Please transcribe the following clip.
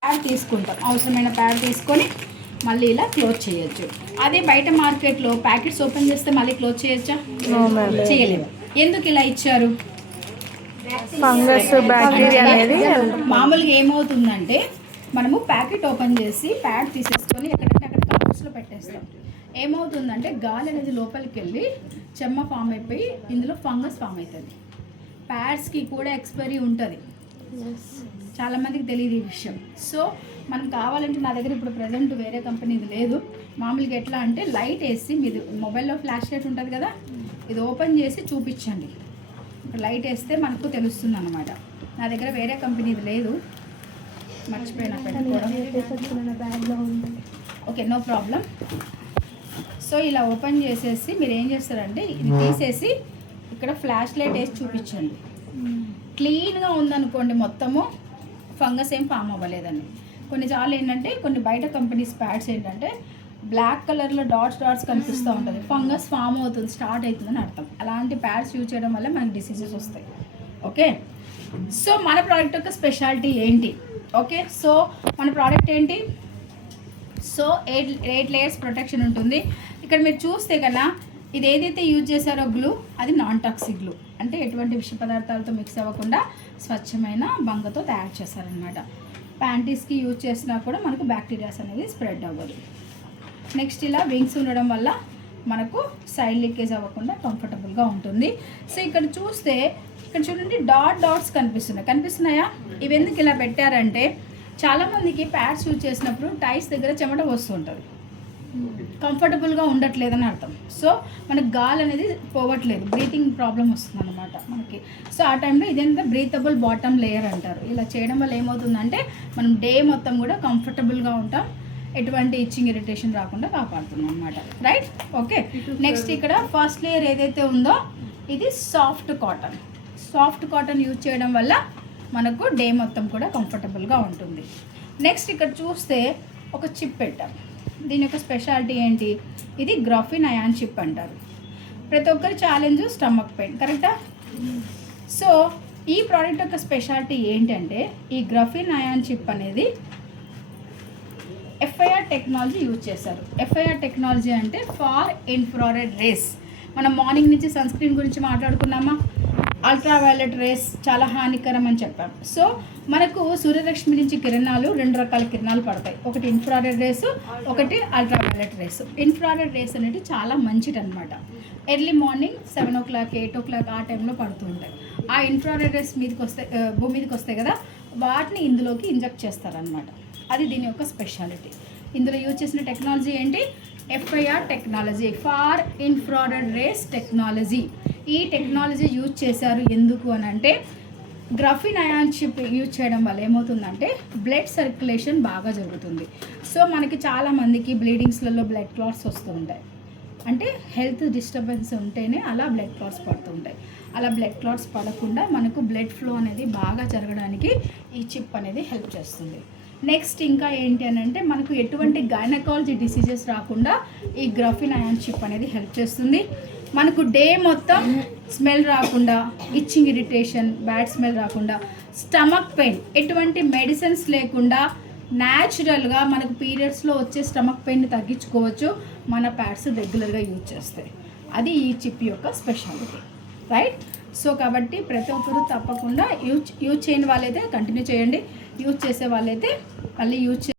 Pad తీసుకుంటాం, అవసరమైన pad తీసుకొని మళ్ళీ ఇలా క్లోజ్ చేయొచ్చు. అదే బయట మార్కెట్లో ప్యాకెట్స్ ఓపెన్ చేస్తే మళ్ళీ క్లోజ్ చేయొచ్చా? చేయలేము. ఎందుకు ఇలా ఇచ్చారు? ఫంగస్ బ్యాక్టీరియా అనేది మామూలుగా ఏమవుతుందంటే మనము ప్యాకెట్ ఓపెన్ చేసి ప్యాడ్ తీసేసుకొని ఎక్కడంటే అక్కడ కవర్స్లో పెట్టేస్తాం. ఏమవుతుందంటే గాలి అనేది లోపలికి వెళ్ళి చెమ్మ ఫామ్ అయిపోయి ఇందులో ఫంగస్ ఫామ్ అవుతుంది. ప్యాడ్స్కి కూడా ఎక్స్పైరీ ఉంటుంది, చాలామందికి తెలియదు ఈ విషయం. సో మనం కావాలంటే నా దగ్గర ఇప్పుడు ప్రజెంట్ వేరే కంపెనీది లేదు. మామూలుగా ఎట్లా అంటే లైట్ వేసి మీరు మొబైల్లో ఫ్లాష్ లైట్ ఉంటుంది కదా, ఇది ఓపెన్ చేసి చూపించండి. లైట్ వేస్తే మనకు తెలుస్తుంది అన్నమాట. నా దగ్గర వేరే కంపెనీది లేదు, మర్చిపోయినా పెట్టుకోవడం. Okay, no problem. సో ఇలా ఓపెన్ చేసేసి మీరు ఏం చేస్తారంటే ఇది తీసేసి ఇక్కడ ఫ్లాష్ లైట్ వేసి చూపించండి. క్లీన్గా ఉందనుకోండి, మొత్తము ఫంగస్ ఏం ఫామ్ అవ్వలేదండి. కొన్నిసార్లు ఏంటంటే కొన్ని బయట కంపెనీస్ ప్యాడ్స్ ఏంటంటే బ్లాక్ కలర్లో డాట్స్ కనిపిస్తూ ఉంటుంది, ఫంగస్ ఫామ్ అవుతుంది, స్టార్ట్ అవుతుందని అర్థం. అలాంటి ప్యాడ్స్ యూజ్ చేయడం వల్ల మనకి డిసీజెస్ వస్తాయి. ఓకే, సో మన ప్రోడక్ట్ యొక్క స్పెషాలిటీ ఏంటి? ఓకే, సో మన ప్రోడక్ట్ ఏంటి? సో 8 లేయర్స్ ప్రొటెక్షన్ ఉంటుంది. ఇక్కడ మీరు చూస్తే కదా ఇది ఏదైతే యూజ్ చేశారో గ్లూ, అది నాన్ టాక్సిక్ గ్లూ, అంటే ఎటువంటి విష పదార్థాలతో మిక్స్ అవ్వకుండా స్వచ్ఛమైన బంగతో తయారు చేస్తారనమాట. ప్యాంటీస్కి యూజ్ చేసినా కూడా మనకు బ్యాక్టీరియాస్ అనేది స్ప్రెడ్ అవ్వదు. నెక్స్ట్ ఇలా వింగ్స్ ఉండడం వల్ల మనకు సైడ్ లీకేజ్ అవ్వకుండా కంఫర్టబుల్గా ఉంటుంది. సో ఇక్కడ చూస్తే ఇక్కడ చూడండి డాట్స్ కనిపిస్తున్నాయా? ఇవి ఎందుకు ఇలా పెట్టారంటే చాలామందికి ప్యాడ్స్ యూజ్ చేసినప్పుడు టైస్ దగ్గర చెమట వస్తుంటుంది, కంఫర్టబుల్గా ఉండట్లేదని అర్థం. సో మనకు గాలి అనేది పోవట్లేదు, బ్రీతింగ్ ప్రాబ్లం వస్తుంది అనమాట మనకి. సో ఆ టైంలో ఇదేంటంటే బ్రీతబుల్ బాటమ్ లేయర్ అంటారు. ఇలా చేయడం వల్ల ఏమవుతుందంటే మనం డే మొత్తం కూడా కంఫర్టబుల్గా ఉంటాం, ఎటువంటి ఇచ్చింగ్ ఇరిటేషన్ రాకుండా కాపాడుతున్నాం అనమాట. రైట్? ఓకే, నెక్స్ట్ ఇక్కడ ఫస్ట్ లేయర్ ఏదైతే ఉందో ఇది సాఫ్ట్ కాటన్ యూజ్ చేయడం వల్ల మనకు డే మొత్తం కూడా కంఫర్టబుల్గా ఉంటుంది. నెక్స్ట్ ఇక్కడ చూస్తే ఒక చిప్ పెట్టాం. దీని యొక్క స్పెషాలిటీ ఏంటి? ఇది గ్రాఫిన్ అయాన్ చిప్ అంటారు. ప్రతి ఒక్కరి ఛాలెంజ్ స్టమక్ పెయిన్, కరెక్టా? సో ఈ ప్రోడక్ట్ యొక్క స్పెషాలిటీ ఏంటంటే ఈ గ్రాఫిన్ అయాన్ చిప్ అనేది FIR టెక్నాలజీ యూజ్ చేశారు. FIR టెక్నాలజీ అంటే ఫార్ ఇన్ఫ్రారెడ్ రేస్. మనం మార్నింగ్ నుంచి సన్ స్క్రీన్ గురించి మాట్లాడుకున్నామా? అల్ట్రావైలెట్ రేస్ చాలా హానికరం అని చెప్పాం. సో మనకు సూర్యరశ్మి నుంచి కిరణాలు 2 రకాల కిరణాలు పడతాయి, ఒకటి ఇన్ఫ్రారెడ్ రేసు, ఒకటి అల్ట్రావైలెట్ రేసు. ఇన్ఫ్రారెడ్ రేస్ అనేది చాలా మంచిది అనమాట. ఎర్లీ మార్నింగ్ 7 o'clock 8 o'clock ఆ టైంలో పడుతూ ఉంటాయి. ఆ ఇన్ఫ్రారెడ్ రేస్ భూమి మీదకి వస్తాయి కదా, వాటిని ఇందులోకి ఇంజెక్ట్ చేస్తారనమాట. అది దీని యొక్క స్పెషాలిటీ. ఇందులో యూజ్ చేసిన టెక్నాలజీ ఏంటి? FIR technology, far infrared race technology. ఈ టెక్నాలజీ యూజ్ చేశారు ఎందుకు అని అంటే గ్రాఫిన్ అయాన్ చిప్ యూజ్ చేయడం వల్ల ఏమవుతుందంటే బ్లడ్ సర్క్యులేషన్ బాగా జరుగుతుంది. సో మనకి చాలామందికి బ్లీడింగ్స్లలో బ్లడ్ క్లాట్స్ వస్తూ ఉంటాయి, అంటే హెల్త్ డిస్టర్బెన్స్ ఉంటేనే అలా బ్లడ్ క్లాట్స్ పడుతూ ఉంటాయి. అలా బ్లడ్ క్లాట్స్ పడకుండా మనకు బ్లడ్ ఫ్లో అనేది బాగా జరగడానికి ఈ చిప్ అనేది హెల్ప్ చేస్తుంది. నెక్స్ట్ ఇంకా ఏంటి అని అంటే మనకు ఎటువంటి గైనకాలజీ డిసీజెస్ రాకుండా ఈ గ్రాఫిన్ అయాన్ చిప్ అనేది హెల్ప్ చేస్తుంది. మనకు డే మొత్తం స్మెల్ రాకుండా, ఇచ్చింగ్ ఇరిటేషన్, బ్యాడ్ స్మెల్ రాకుండా, స్టమక్ పెయిన్, ఎటువంటి మెడిసిన్స్ లేకుండా న్యాచురల్గా మనకు పీరియడ్స్లో వచ్చే స్టమక్ పెయిన్ని తగ్గించుకోవచ్చు మన ప్యాడ్స్ రెగ్యులర్గా యూజ్ చేస్తాయి. అది ఈ చిప్ యొక్క స్పెషాలిటీ. రైట్? సో కాబట్టి ప్రతి ఒక్కరు తప్పకుండా యూజ్ చేయని వాళ్ళైతే కంటిన్యూ చేయండి, యూజ్ చేసే వాళ్ళైతే మళ్ళీ యూజ్